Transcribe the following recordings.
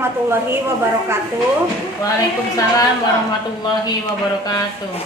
warahmatullahi wabarakatuh. Waalaikumsalam warahmatullahi wabarakatuh.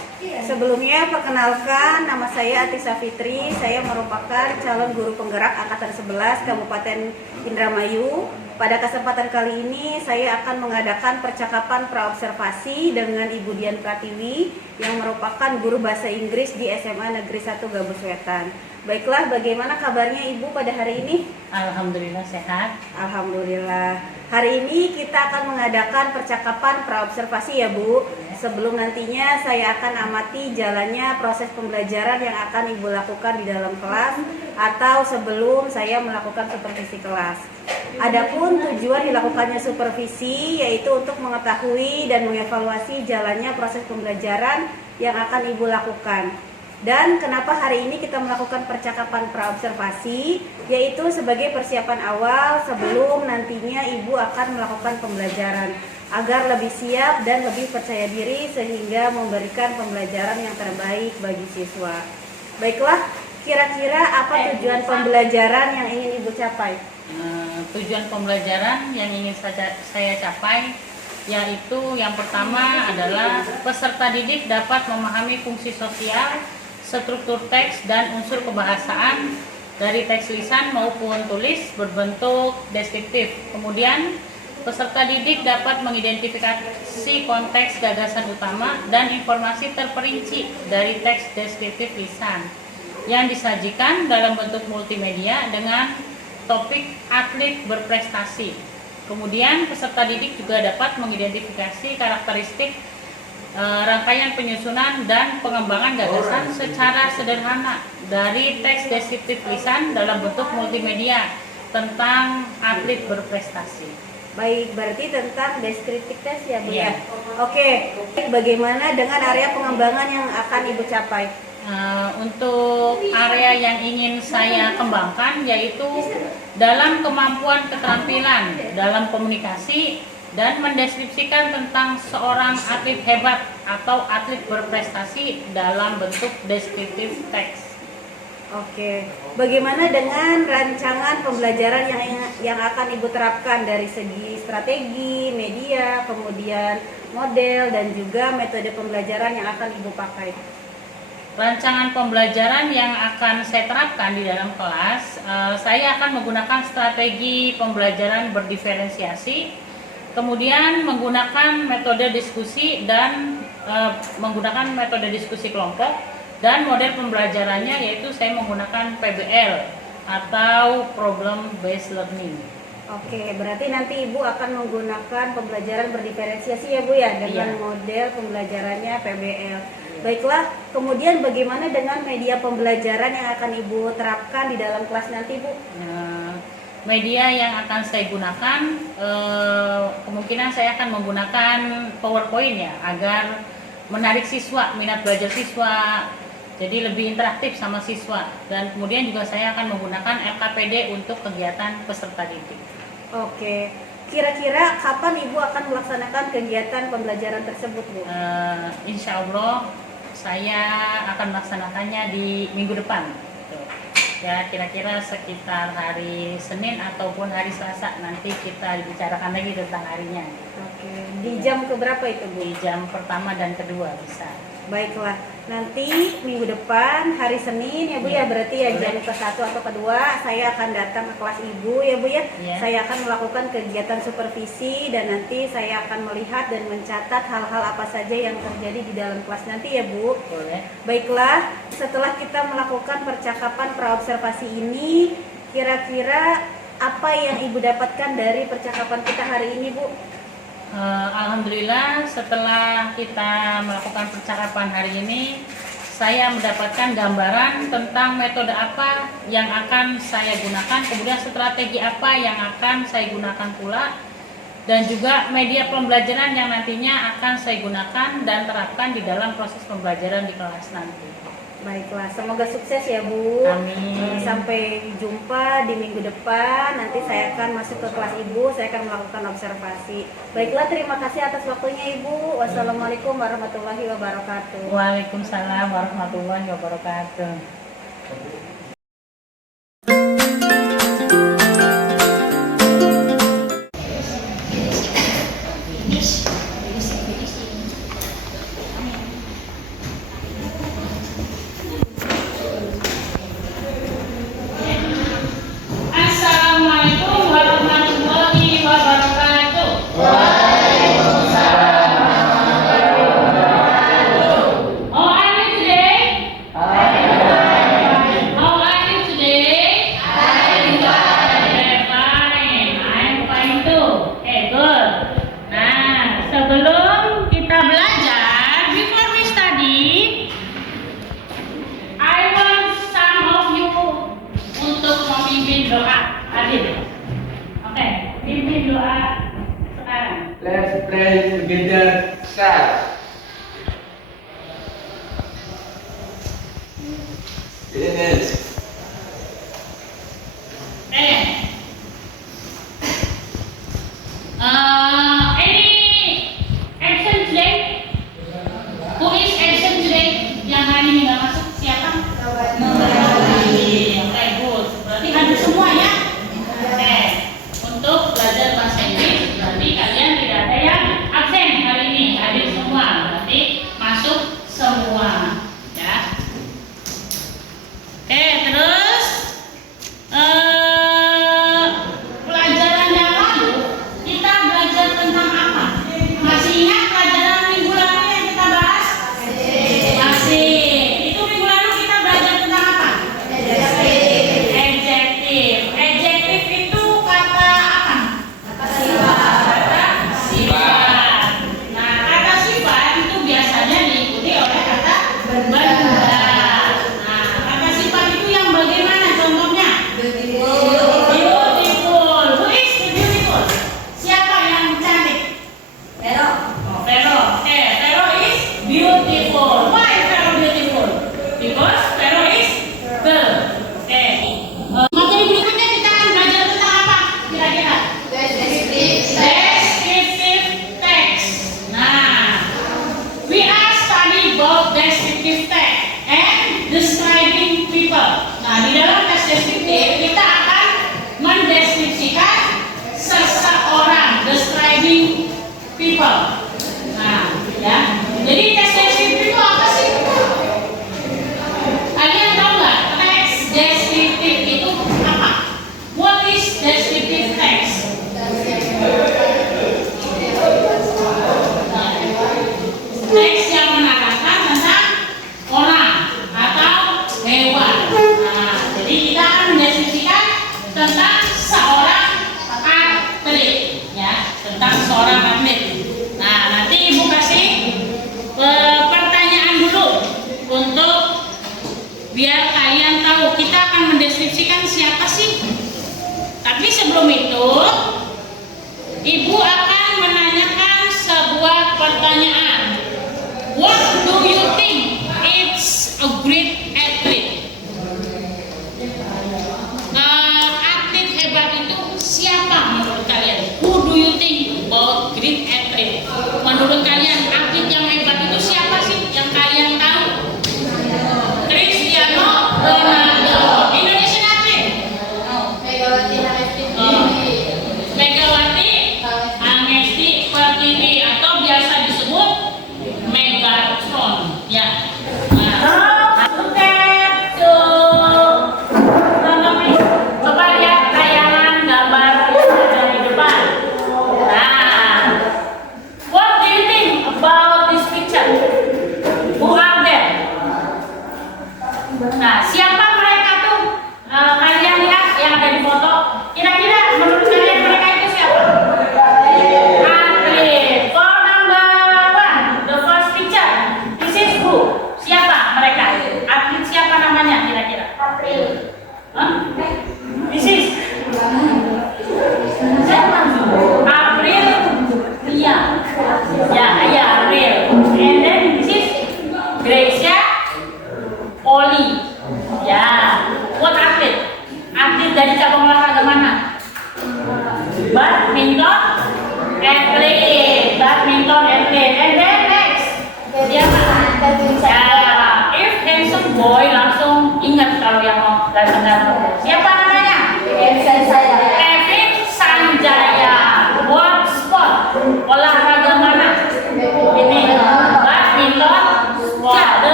Sebelumnya perkenalkan, nama saya Atisa Fitri. Saya merupakan calon guru penggerak angkatan 11 Kabupaten Indramayu. Pada kesempatan kali ini saya akan mengadakan percakapan praobservasi dengan Ibu Dian Pratiwi yang merupakan guru bahasa Inggris di SMA Negeri 1 Gabus Wetan. Baiklah, bagaimana kabarnya Ibu pada hari ini? Alhamdulillah sehat. Alhamdulillah. Hari ini kita akan mengadakan percakapan praobservasi ya Bu. Sebelum nantinya saya akan amati jalannya proses pembelajaran yang akan Ibu lakukan di dalam kelas atau sebelum saya melakukan supervisi kelas. Adapun tujuan dilakukannya supervisi yaitu untuk mengetahui dan mengevaluasi jalannya proses pembelajaran yang akan Ibu lakukan. Dan kenapa hari ini kita melakukan percakapan praobservasi, yaitu sebagai persiapan awal sebelum nantinya Ibu akan melakukan pembelajaran agar lebih siap dan lebih percaya diri sehingga memberikan pembelajaran yang terbaik bagi siswa. Baiklah, kira-kira apa tujuan pembelajaran yang ingin Ibu capai? Tujuan pembelajaran yang ingin saya capai yaitu yang pertama adalah peserta didik dapat memahami fungsi sosial, struktur teks dan unsur kebahasaan dari teks lisan maupun tulis berbentuk deskriptif. Kemudian peserta didik dapat mengidentifikasi konteks gagasan utama dan informasi terperinci dari teks deskriptif lisan yang disajikan dalam bentuk multimedia dengan topik atlet berprestasi. Kemudian peserta didik juga dapat mengidentifikasi karakteristik rangkaian penyusunan dan pengembangan gagasan secara sederhana dari teks deskriptif lisan dalam bentuk multimedia tentang atlet berprestasi. Baik, berarti tentang deskriptif teks ya Bu ya? Iya. Oke, bagaimana dengan area pengembangan yang akan Ibu capai? Untuk area yang ingin saya kembangkan yaitu dalam kemampuan keterampilan dalam komunikasi dan mendeskripsikan tentang seorang atlet hebat atau atlet berprestasi dalam bentuk deskriptif teks. Oke, bagaimana dengan rancangan pembelajaran yang akan Ibu terapkan dari segi strategi, media, kemudian model dan juga metode pembelajaran yang akan Ibu pakai? Rancangan pembelajaran yang akan saya terapkan di dalam kelas, saya akan menggunakan strategi pembelajaran berdiferensiasi, kemudian menggunakan metode diskusi dan menggunakan metode diskusi kelompok, dan model pembelajarannya yaitu saya menggunakan PBL atau Problem Based Learning. Oke, berarti nanti Ibu akan menggunakan pembelajaran berdiferensiasi ya Bu ya, dengan model pembelajarannya PBL. Baiklah, kemudian bagaimana dengan media pembelajaran yang akan Ibu terapkan di dalam kelas nanti Bu? Media yang akan saya gunakan, kemungkinan saya akan menggunakan PowerPoint ya, agar menarik siswa, minat belajar siswa, jadi lebih interaktif sama siswa. Dan kemudian juga saya akan menggunakan LKPD untuk kegiatan peserta didik. Oke, kira-kira kapan Ibu akan melaksanakan kegiatan pembelajaran tersebut Bu? Insya Allah saya akan melaksanakannya di minggu depan. Ya, kira-kira sekitar hari Senin ataupun hari Selasa nanti kita bicarakan lagi tentang harinya. Oke, di jam keberapa itu Bu? Di jam pertama dan kedua bisa. Baiklah, nanti minggu depan hari Senin ya Bu ya, berarti ya jam ke-1 atau kedua saya akan datang ke kelas Ibu ya Bu ya. Saya akan melakukan kegiatan supervisi dan nanti saya akan melihat dan mencatat hal-hal apa saja yang terjadi di dalam kelas nanti ya Bu. Boleh. Baiklah, setelah kita melakukan percakapan praobservasi ini, kira-kira apa yang Ibu dapatkan dari percakapan kita hari ini Bu? Alhamdulillah setelah kita melakukan percakapan hari ini, saya mendapatkan gambaran tentang metode apa yang akan saya gunakan, kemudian strategi apa yang akan saya gunakan pula, dan juga media pembelajaran yang nantinya akan saya gunakan dan terapkan di dalam proses pembelajaran di kelas nanti. Baiklah, semoga sukses ya Bu. Amin. Sampai jumpa di minggu depan. Nanti saya akan masuk ke kelas Ibu, saya akan melakukan observasi. Baiklah, terima kasih atas waktunya Ibu. Wassalamualaikum warahmatullahi wabarakatuh. Waalaikumsalam warahmatullahi wabarakatuh. Assalamualaikum warahmatullahi wabarakatuh. How are you today? How are you today? Okay, fine. I'm fine too. Okay, good. Nah, sebelum kita belajar, before we study, I want some of you untuk memimpin doa. Adil. Oke, pimpin doa sekarang. Let's pray together, sir. Finish. Any action today? Who is action today? Yang hari ini nggak masuk siapa? Nobody. Oke, good. Berarti hadir semua ya? Oke. Untuk belajar bahasa Inggris, berarti kalian tidak ada yang absen hari ini. Hadir semua. Berarti masuk semua. Ya. Oke, terus pelajaran yang lalu kita belajar tentang apa? Masih ingat pelajaran minggu lalu yang kita bahas? Masih. Itu minggu lalu kita belajar tentang apa? Adjektif. Adjektif itu kata apa? Kata sifat. Nah, kata sifat itu biasanya diikuti oleh kata benda. Nah, kata sifat itu yang bagaimana contohnya? Beautiful. Who is the beautiful? Siapa yang cantik? Oh, Vero. Oke, Vero is beautiful. Why Vero beautiful? Because Vero is girl. Oke. Materi berikutnya kita akan belajar tentang apa? Kira-kira? Descriptive text. Nah, we are studying both descriptive text and describing people. Nah, di dalam tes deskriptif kita akan mendeskripsikan seseorang, describing people. Nah, ya. Jadi tes deskriptif itu apa sih? Kalian tahu nggak? Teks deskriptif itu apa? What is descriptive text? Teks yang menerangkan tentang orang atau hewan. Nah, jadi kita akan mendeskripsikan tentang seorang atlet, ya, tentang seorang atlet. Nah, nanti ibu kasih pertanyaan dulu untuk biar kalian tahu kita akan mendeskripsikan siapa sih. Tapi sebelum itu, ibu akan menanyakan sebuah pertanyaan. What do you think it's a great athlete? Atlet hebat itu siapa menurut kalian? Who do you think about great athlete? Menurut kalian atlet yang hebat itu siapa sih yang kalian tahu? Cristiano Ronaldo. Indonesian atlet? Megawati Angesti Pertiwi atau biasa disebut Megatron. Ya. Nah,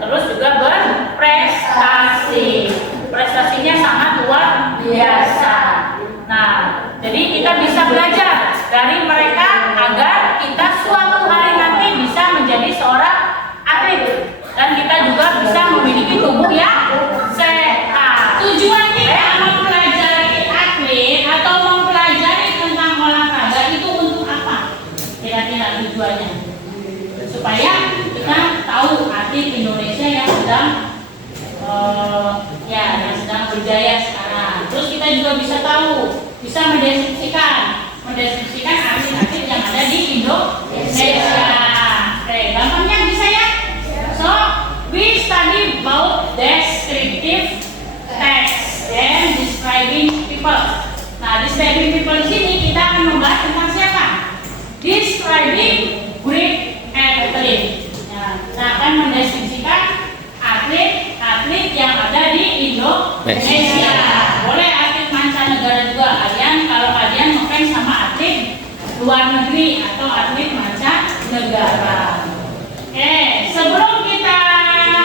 terus juga berprestasi. Prestasinya sangat luar biasa. Nah, jadi kita bisa belajar dari mereka agar kita suatu hari nanti bisa menjadi seorang atlet dan kita juga bisa memiliki tubuh yang sehat. Tujuan kita mempelajari atlet atau mempelajari tentang olahraga itu untuk apa? Kira-kira tujuannya supaya kita tahu atlet Indonesia yang sedang yang sedang berjaya sekarang. Terus kita juga bisa tahu, bisa mendeskripsikan atlet-atlet yang ada di Indonesia. Oke, gampangnya bisa ya? So, we study about descriptive text and describing people. Nah, describing people di sini kita akan membahas tentang siapa? Describing Greek athlete. Nah, kita akan mendeskripsikan atlet yang ada di Indonesia. Boleh atlet mancanegara juga. Kalau kalian ngefans sama atlet luar negeri atau atlet mancanegara. Oke, sebelum kita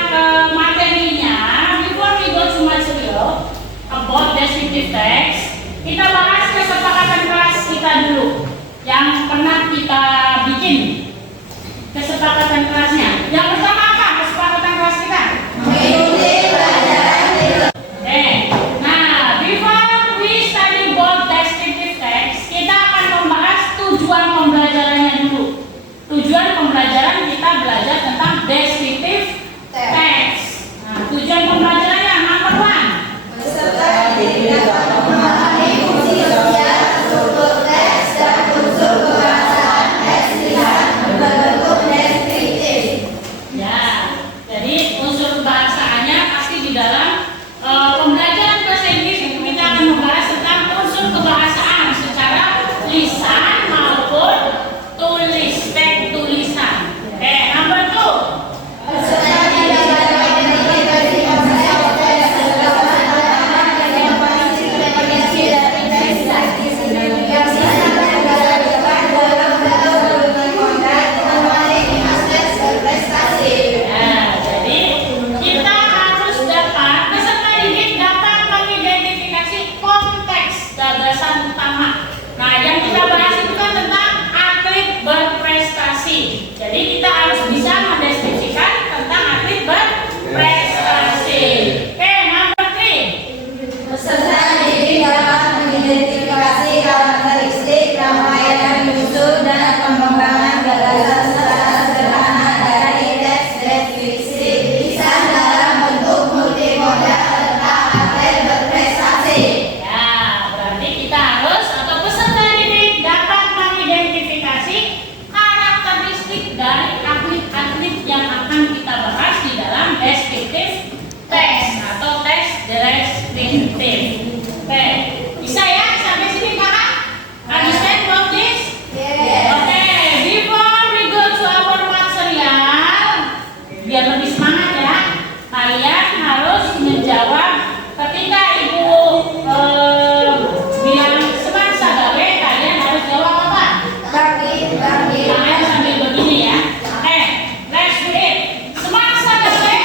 ke materinya, before we go to material about descriptive text, kita bahas kesepakatan kelas kita dulu yang pernah kita bikin. Kesepakatan kelasnya. Yang pertama apa kesepakatan kelas kita? Mengikuti pelajaran itu. Nah, before we study about descriptive text, kita akan membahas tujuan pembelajarannya dulu. Tujuan pembelajaran kita belajar tentang descriptive text. Nah, tujuan pembelajarannya number 1. Peserta didik dapat memahami fungsi sosial, struktur teks, dan unsur kebahasaan teks lisan berbentuk deskriptif. Ya, jadi unsur kebahasaannya pasti di dalam pembelajaran bahasa Inggris itu kita akan membahas tentang unsur kebahasaan secara lisan maupun tulisan. Number 2. Peserta didik dapat mengidentifikasi konsep teks serta pemahaman dengan kondisi referensi dari teks yang bisa dilakukan dalam bentuk berkontak terkait dengan teks berprestasi. Nah, jadi kita harus dapat peserta didik dapat mengidentifikasi konteks gagasan utama. Nah, yang kita bahas itu kan tentang atlet berprestasi. Jadi kita harus bisa mendeskripsikan tentang atlet berprestasi. Number 3. Peserta didik dapat mengidentifikasi karakteristik, rangkaian dan unsur dan pengembangan gagasan secara sederhana dari teks deskripsi lisan dalam bentuk multimoda tentang atlet berprestasi. Ya, berarti kita harus atau peserta didik dapat mengidentifikasi karakteristik dari atlet-atlet yang akan kita bahas di dalam descriptive text atau teks deskriptif. Oke, bisa ya sampai sini kakak? Understand about this? Oke, before we go to our material, biar lebih semangat ya, kalian harus menjawab ketika ibu bilang semangsa gawe, kalian harus jawab apa? Bangkit, bangkit. Kalian sambil begini ya. Let's do it. Semangsa gawe.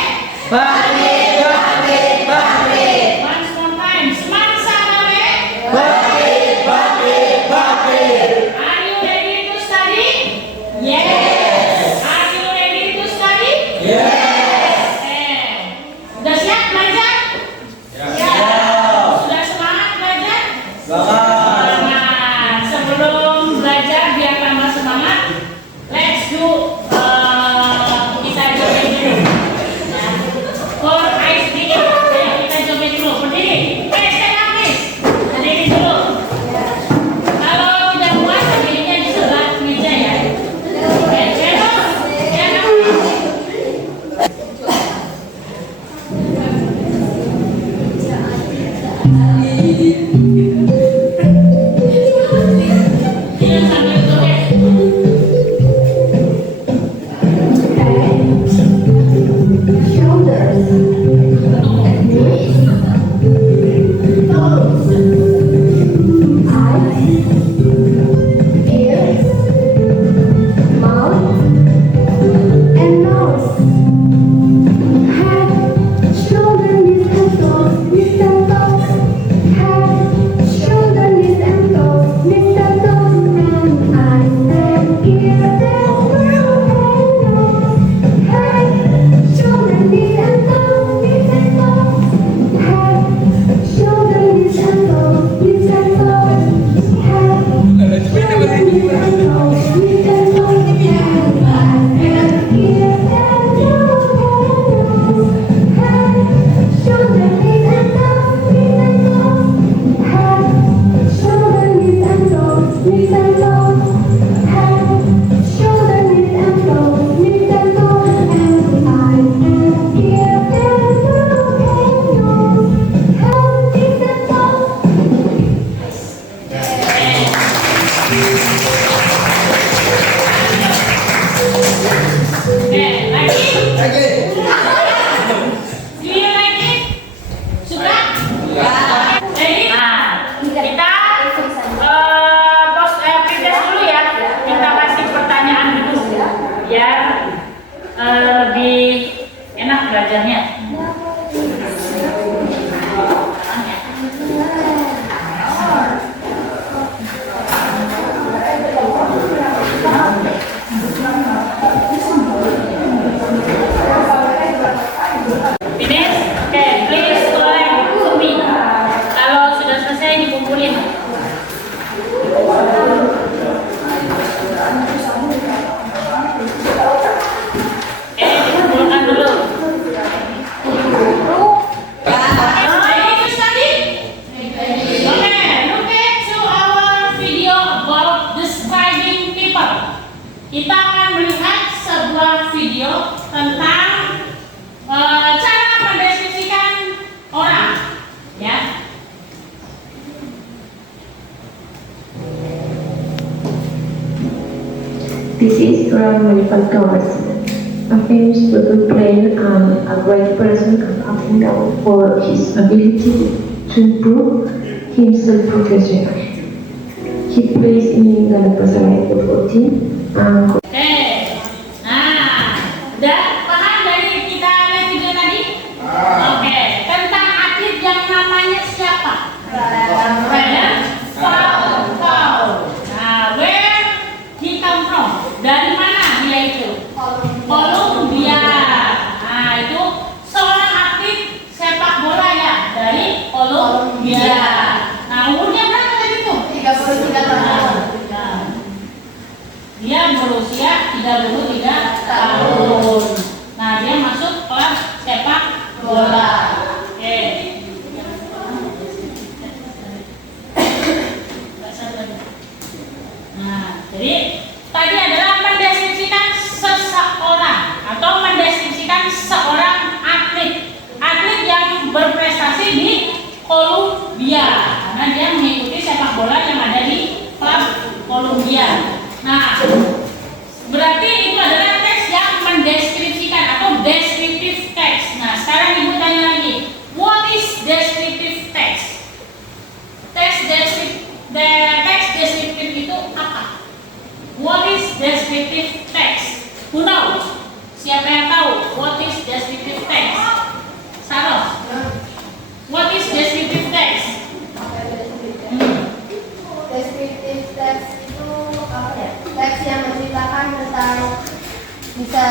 Bangkit, bangkit, bangkit. Once more time. Semangsa gawe. Bangkit, bangkit, bangkit. Are you ready to study? Yes. Are you ready to study? Yes. Sudah siap belajar? Ya. Sudah semangat belajar? Semangat. Nah, sebelum belajar biar tambah semangat, let's do kita join dulu. Nah, for from Manipan Towers. A famous football player and a great person up and down for his ability to improve himself professionally. He plays in Galatasaray football team and Oke. Nah, udah paham dari kita lihat video tadi? Oke. Tentang atlet yang namanya siapa? Brian Paul. Nah, where he come from? Dari mana dia itu? Columbia. Nah, itu seorang atlet sepak bola ya dari Columbia. Nah, umurnya berapa tadi tuh? 33 tahun. Nah, dia berusia 33 tahun. Nah, dia masuk kelas sepak bola. Oke. Nah, jadi tadi adalah mendeskripsikan seseorang atau mendeskripsikan seorang atlet. Atlet yang berprestasi di Columbia karena dia mengikuti sepak bola yang ada di klub Columbia. Nah, berarti itu adalah teks yang mendeskripsikan atau descriptive text. Nah, sekarang ibu tanya lagi, what is descriptive text? Teks deskriptif itu apa? What is descriptive text? Who knows? Siapa yang tahu what is descriptive text? Saros. What is descriptive text? Descriptive text itu apa ya? Teks yang menceritakan tentang bisa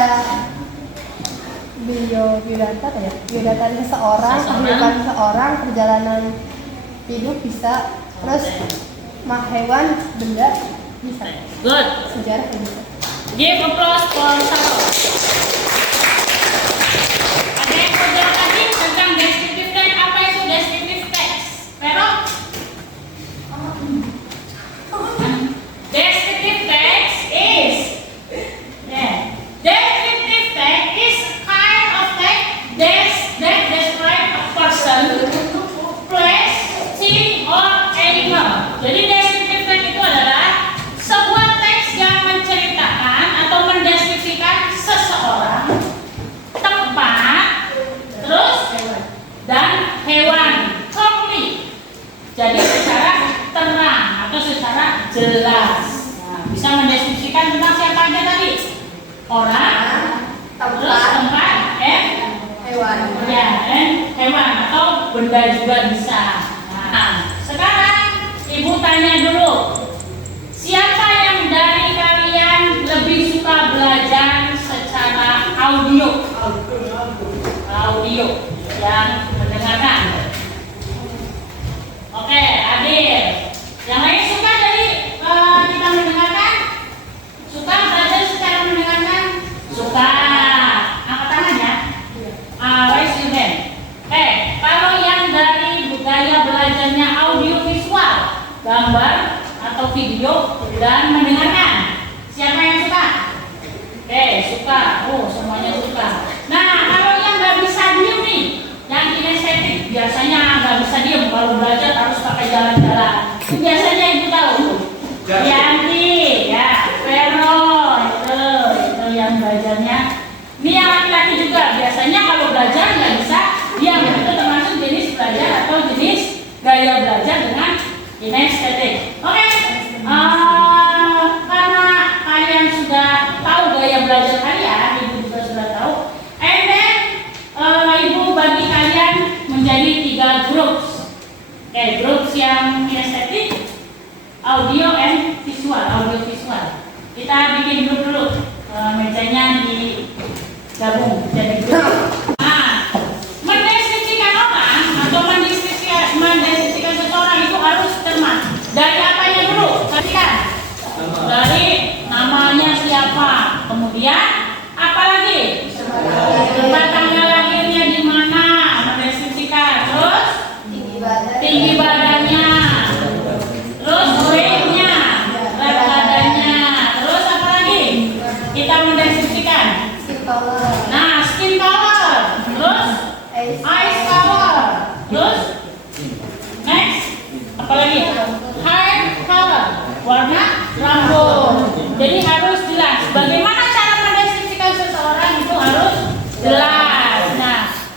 biodata apa ya? Biodata seseorang, kehidupan seseorang, perjalanan hidup bisa, terus hewan, benda bisa. Good. Sejarah bisa. Give applause for Saros. Ada yang mau jawab lagi tentang descriptive text? Apa itu descriptive text? Pero? Descriptive text is descriptive text is kind of text that describe a person, place, thing, or animal. Jadi descriptive text itu adalah sebuah teks yang menceritakan atau mendeskripsikan seseorang, tempat, terus dan hewan. Complete. Jadi secara terang atau secara jelas. Nah, bisa mendeskripsikan tentang siapa aja tadi? Orang, terus tempat, Hewan. ya, hewan atau benda juga bisa. Nah, sekarang ibu tanya dulu, siapa yang dari kalian lebih suka belajar secara audio? Audio yang mendengarkan. Oke, Adil. Yang lain suka dari kita mendengarkan? Suka belajar secara mendengarkan? Suka. Angkat tangan ya. Raise your hand. Kalau yang dari gaya belajarnya audio visual, gambar atau video dan mendengarkan, siapa yang suka? Suka. Oh, semuanya suka. Nah, kalau yang nggak bisa diem nih, yang kinestetik biasanya nggak bisa diem kalau belajar harus pakai jalan-jalan. Biasanya ibu tahu. Yanti, ya, Vero, itu yang belajarnya. Ini yang laki-laki juga biasanya kalau belajar nggak bisa diam. Itu termasuk jenis belajar atau jenis gaya belajar dengan kinestetik. Oke. Karena kalian sudah tahu gaya belajar kalian, ibu juga sudah tahu.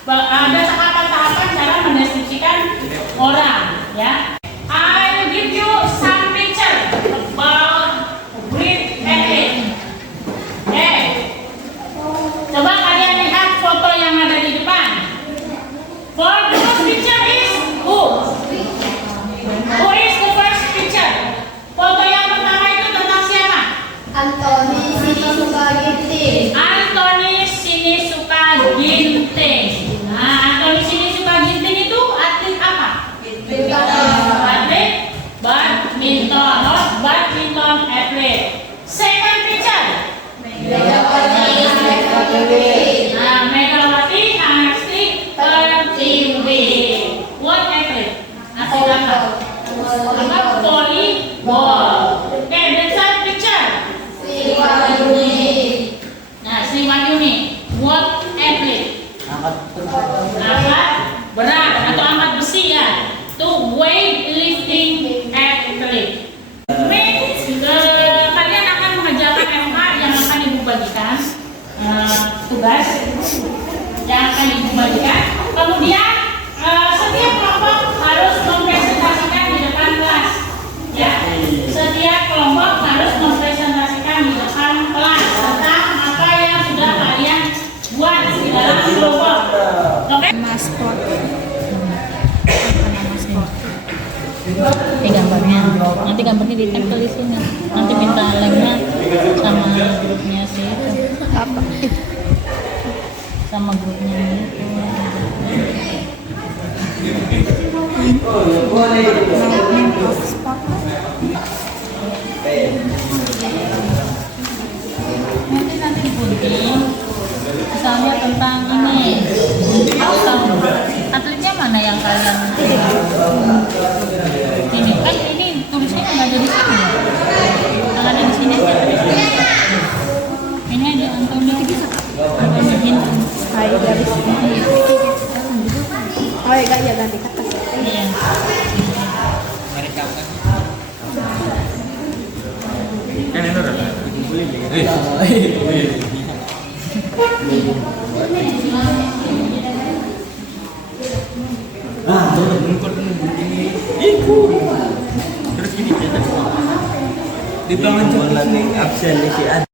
Ada tahapan-tahapan cara mendeskripsikan orang, ya. I will give you some picture about great athlete. Coba kalian lihat foto yang ada di depan. For the first picture is who? Who is the first picture? Foto yang pertama itu tentang siapa? Anthony Sinisuka Ginting. Anthony Sinisuka Ginting. Nah, Anthony Sinisuka Ginting itu atlet apa? Atlet badminton, not badminton atlet. Second picture. Nah, Megawati Astik Pertiwi. What athlete? Atlet apa? Apa? Volleyball. Okay, the third picture. Nah, Sri Wahyuni. What athlete? Angkat berat atau angkat besi ya. Itu weightlifting athlete. Kalian akan mengerjakan MH yang akan ibu bagikan, tugas yang akan ibu bagikan. Kemudian setiap kelompok harus mempresentasikan di depan kelas. Ya, setiap kelompok harus mempresentasikan di depan kelas tentang apa yang sudah kalian buat di dalam kelompok. Oke? Maspot. Ini gambarnya. Nanti gambarnya ditempel di sini. Nanti minta lemnya sama grupnya sih itu. Apa? Sama grupnya itu. Nanti digunting. Misalnya tentang ini. Atletnya mana yang kalian ini kan ini tulisnya nggak ada di sini, yang ada di sini aja. Ini ada Anthony Ginting. Hai garis. Oh ya ganti kata. Iya. Di tangan lagi absen nih si Ad.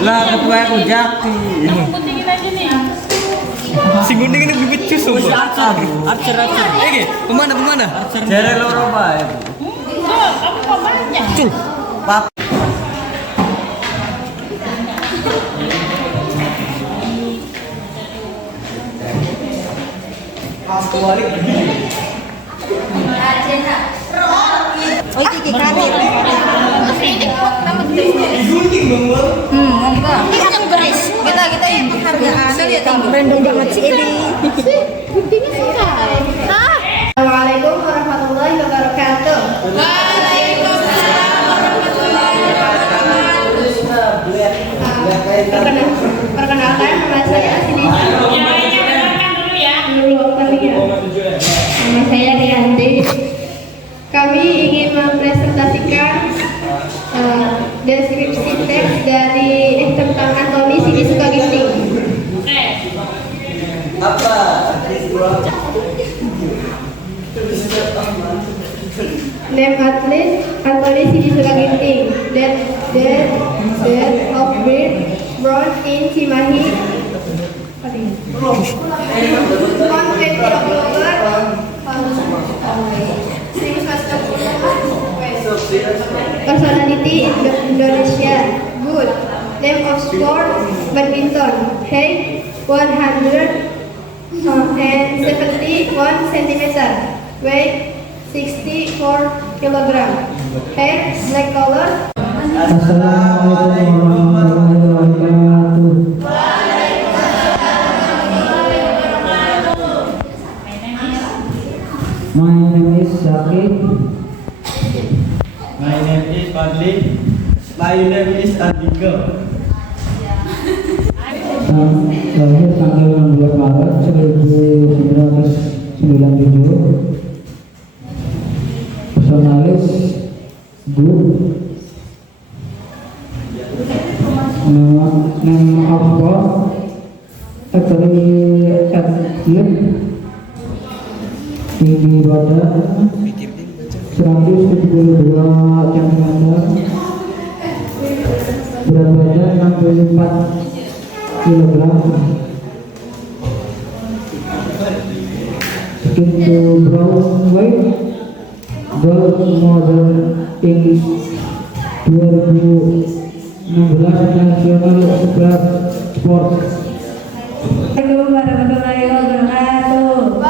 Lah ketua aku Jaki. Kamu guntingin aja nih. Si gunting ini becus semua. Archer. Kemana? Jere loro bae. Kamu kok banyak? Pak. Oh iki kadir. Enggak. Ini yang beres. Kita yang penghargaan. Random banget sih ini. Buktinya selesai. Assalamualaikum warahmatullahi wabarakatuh. Waalaikumsalam warahmatullahi wabarakatuh. Perkenalkan nama saya Sini. Dulu ya. Nama saya Rianti. Kami ingin mempresentasikan deskripsi teks dari tentang Anthony Sinisuka Ginting. Oke. Apa? Name athlete Anthony Sinisuka Ginting. Date of birth born in Cimahi. On 20 Oktober 1990. Personality Indonesia. Good. Name of sport badminton. Height 171 centimeter. Weight 64 kilogram. Hair black color. Assalamualaikum warahmatullahi wabarakatuh. My name is Syakib. My name is Fadli. My name is Andika. Lahir tanggal 16 Maret 1997. Personalis good. name of God, athlete tinggi badan 172 cm, berat badan 64 kg, skin to brown white, gold model in 2016 National Sport. Assalamualaikum warahmatullahi wabarakatuh.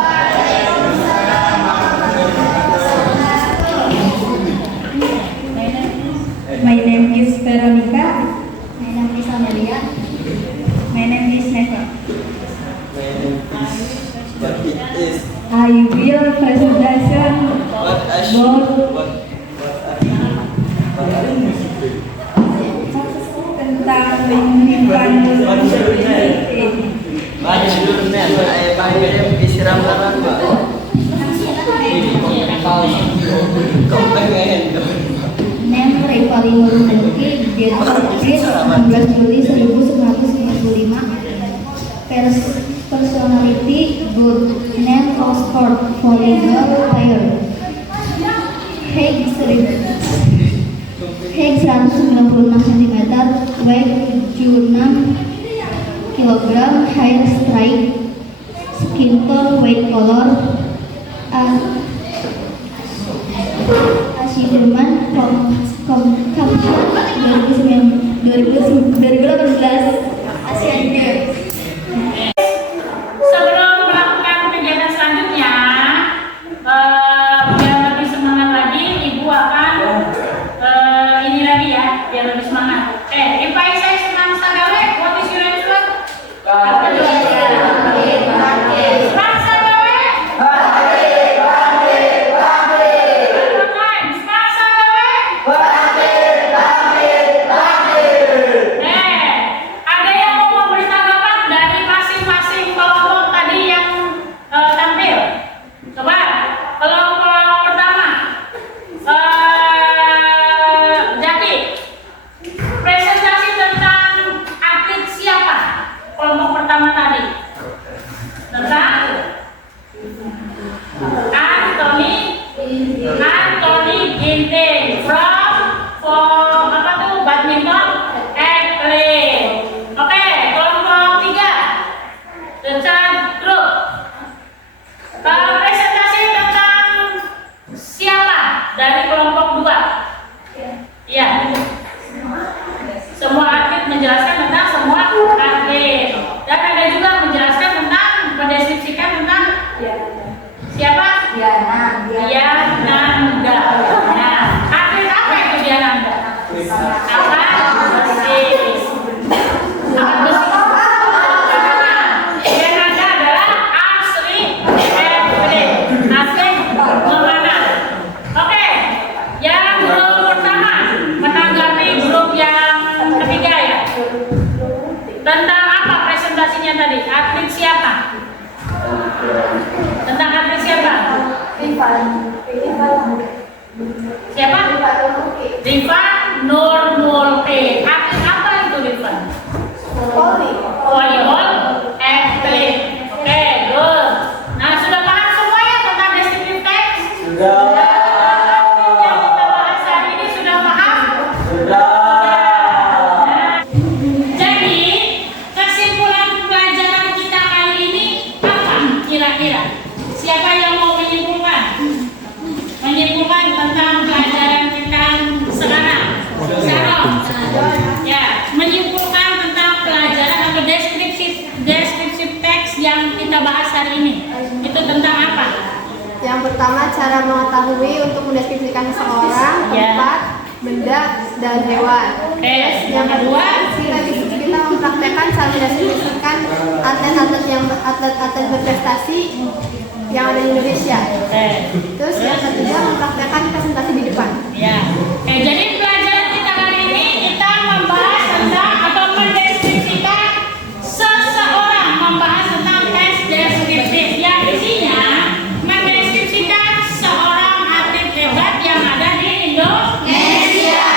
My name is Veronica. My name is Amelia. My name is Neva. I will presentation Tentang menyimpan Name Rifali Nurmulki, date of birth 16 Juli 1955. Personality good. Name of sport volleyball player. Height 196 cm, weight 76 kg, hair straight, skin tone, white color, achievement competition 2018 Asian Games. Sebelum melakukan kegiatan selanjutnya, biar lebih semangat lagi, Ibu akan ini lagi ya, biar lebih semangat. If I say senang sagale, what is your answer? Apa jawabannya? Senang sagale? Senang sagale? Ada yang mau memberi tanggapan dari masing-masing kelompok tadi yang tampil? Coba, kelompok pertama, Jaki, presentasi tentang atlet siapa? Kelompok pertama tadi tentang Anthony Ginting from apa tuh badminton athlete. Oke, kelompok 3 tentang grup. Presentasi tentang siapa dari kelompok 2? Iya. Semua atlet menjelaskan tentang semua atlet. Dan ada juga menjelaskan tentang mendeskripsikan tentang siapa? Diananda. Nah, atlet apa itu Diananda? Angkat besi. Angkat besi. Diananda adalah asli atlet. Asli memanah. Oke, yang grup pertama menanggapi grup yang ketiga ya. Tentang apa presentasinya tadi? Atlet siapa? Tentang atlet siapa? Siapa? Rifan Nurmulki. Atlet apa itu Rifan? Volleyball atlet. Oke, good. Nah, sudah paham semuanya tentang descriptive text? Sudah. Yang kita bahas hari ini sudah paham? Sudah. Jadi, kesimpulan pelajaran kita kali ini apa kira-kira? Siapa yang mau menyimpulkan? Menyimpulkan tentang pelajaran kita sekarang. Ya, menyimpulkan tentang pelajaran atau deskripsi teks yang kita bahas hari ini. Itu tentang apa? Yang pertama, cara mengetahui untuk mendeskripsikan seseorang, tempat, benda, dan hewan. Yang kedua, kita mempraktekkan cara mendeskripsikan atlet berprestasi yang ada di Indonesia. Terus yang ketiga, mempraktekkan presentasi di depan. Ya. Jadi pelajaran kita kali ini kita membahas tentang atau mendeskripsikan seseorang, membahas tentang tes deskriptif yang isinya mendeskripsikan seorang atlet hebat yang ada di Indonesia.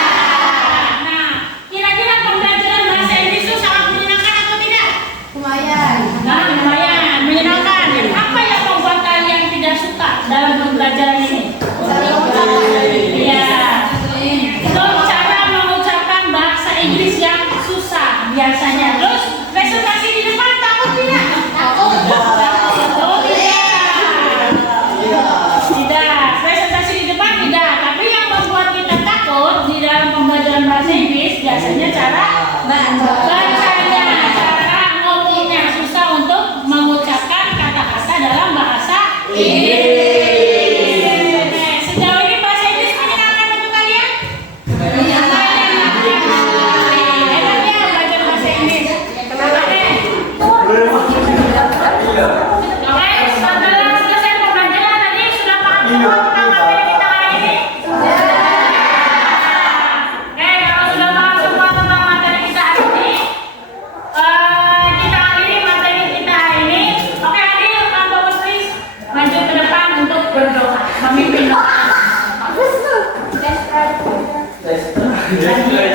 Nah, kira-kira pembelajaran bahasa biasanya. Terus presentasi di depan takut tidak? Takut. Oh tidak. Presentasi di depan tidak. Tapi yang membuat kita takut di dalam pembelajaran bahasa Inggris biasanya cara bacanya, cara ngomongnya susah untuk mengucapkan kata-kata dalam bahasa Inggris. Sejauh ini bahasa Inggris menyenangkan untuk kalian?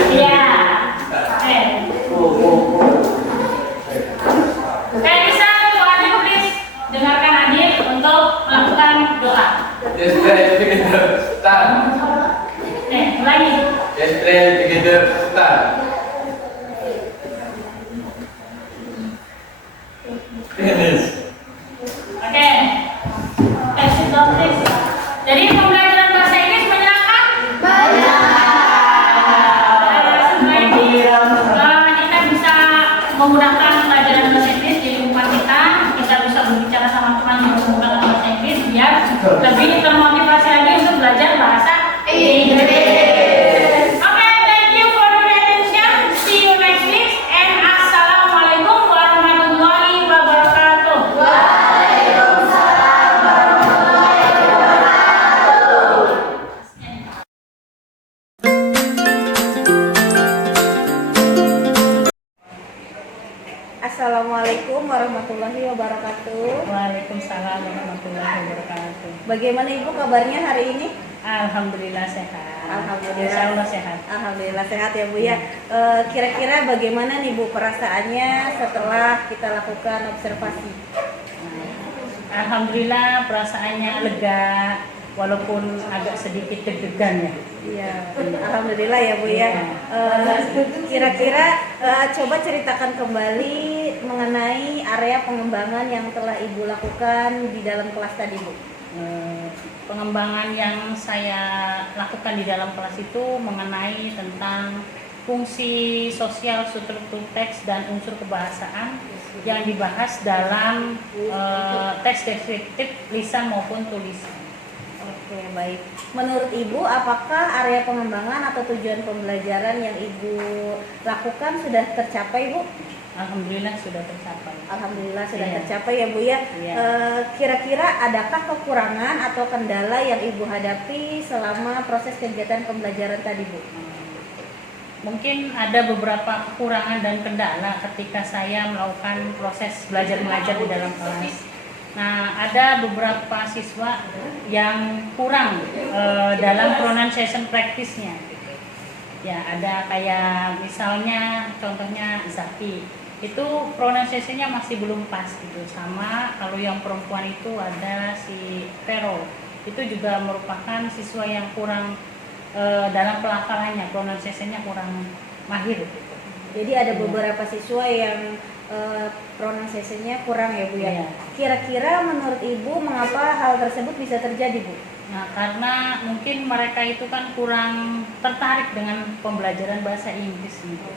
Iya. Bisa tuh Adil, please dengarkan Adil untuk melakukan doa. Yesterday together, start. Ulangi. Yesterday together, start. Finish. Oke. Sit down, please. Jadi pembelajaran bahasa Inggris menyenangkan? Setelah ini kita bisa menggunakan pelajaran bahasa Inggris di lingkungan kita. Kita bisa berbicara sama teman yang menggunakan bahasa Inggris biar lebih termotivasi lagi untuk belajar bahasa Inggris. Oke, thank you for your attention. See you next week and assalamualaikum warahmatullahi wabarakatuh. Assalamualaikum warahmatullahi wabarakatuh. Waalaikumsalam warahmatullahi wabarakatuh. Bagaimana Ibu kabarnya hari ini? Alhamdulillah sehat. Alhamdulillah. Insya Allah sehat. Alhamdulillah sehat ya Bu ya. Kira-kira bagaimana nih Bu perasaannya setelah kita lakukan observasi? Alhamdulillah perasaannya lega, walaupun agak sedikit deg-degan ya. Iya, alhamdulillah ya Bu ya. Kira-kira coba ceritakan kembali mengenai area pengembangan yang telah Ibu lakukan di dalam kelas tadi Bu. Pengembangan yang saya lakukan di dalam kelas itu mengenai tentang fungsi sosial, struktur teks dan unsur kebahasaan yang dibahas dalam teks deskriptif lisan maupun tulisan. Oke, baik. Menurut Ibu, apakah area pengembangan atau tujuan pembelajaran yang Ibu lakukan sudah tercapai, Bu? Alhamdulillah sudah tercapai. Alhamdulillah sudah Iya. tercapai ya, Bu ya. Iya. Kira-kira adakah kekurangan atau kendala yang Ibu hadapi selama proses kegiatan pembelajaran tadi, Bu? Mungkin ada beberapa kekurangan dan kendala ketika saya melakukan proses belajar mengajar di dalam kelas. Nah, ada beberapa siswa yang kurang dalam pronunciation practice-nya. Ya, ada kayak misalnya contohnya Zaki. Itu pronunciation-nya masih belum pas gitu. Sama kalau yang perempuan itu ada si Vero. Itu juga merupakan siswa yang kurang dalam pelafalannya, pronunciation-nya kurang mahir gitu. Jadi ada beberapa siswa yang pronunciation-nya kurang ya, Bu ya. Iya. Kira-kira menurut Ibu mengapa hal tersebut bisa terjadi, Bu? Nah, karena mungkin mereka itu kan kurang tertarik dengan pembelajaran bahasa Inggris gitu.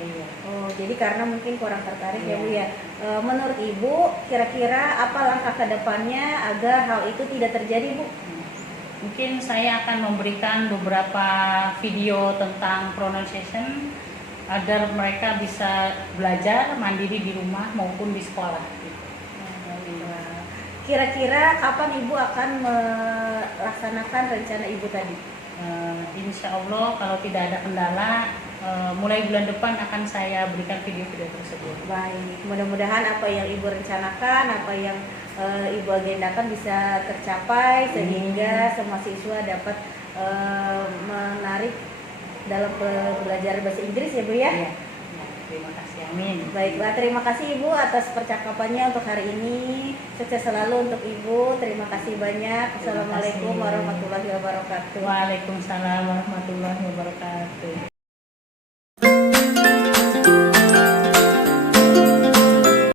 Iya. Oh, jadi karena mungkin kurang tertarik ya, Iya. Bu ya. Menurut Ibu, kira-kira apa langkah ke depannya agar hal itu tidak terjadi, Bu? Mungkin saya akan memberikan beberapa video tentang pronunciation agar mereka bisa belajar mandiri di rumah maupun di sekolah. Kira-kira kapan Ibu akan melaksanakan rencana Ibu tadi? Insya Allah kalau tidak ada kendala, mulai bulan depan akan saya berikan video-video tersebut. Baik, mudah-mudahan apa yang Ibu rencanakan, apa yang Ibu agendakan bisa tercapai sehingga semua siswa dapat menarik dalam pembelajaran bahasa Inggris ya Bu ya? Iya. Terima kasih, amin. Baiklah, terima kasih Ibu atas percakapannya untuk hari ini. Sukses selalu untuk Ibu. Terima kasih banyak. Assalamualaikum warahmatullahi wabarakatuh. Waalaikumsalam warahmatullahi wabarakatuh.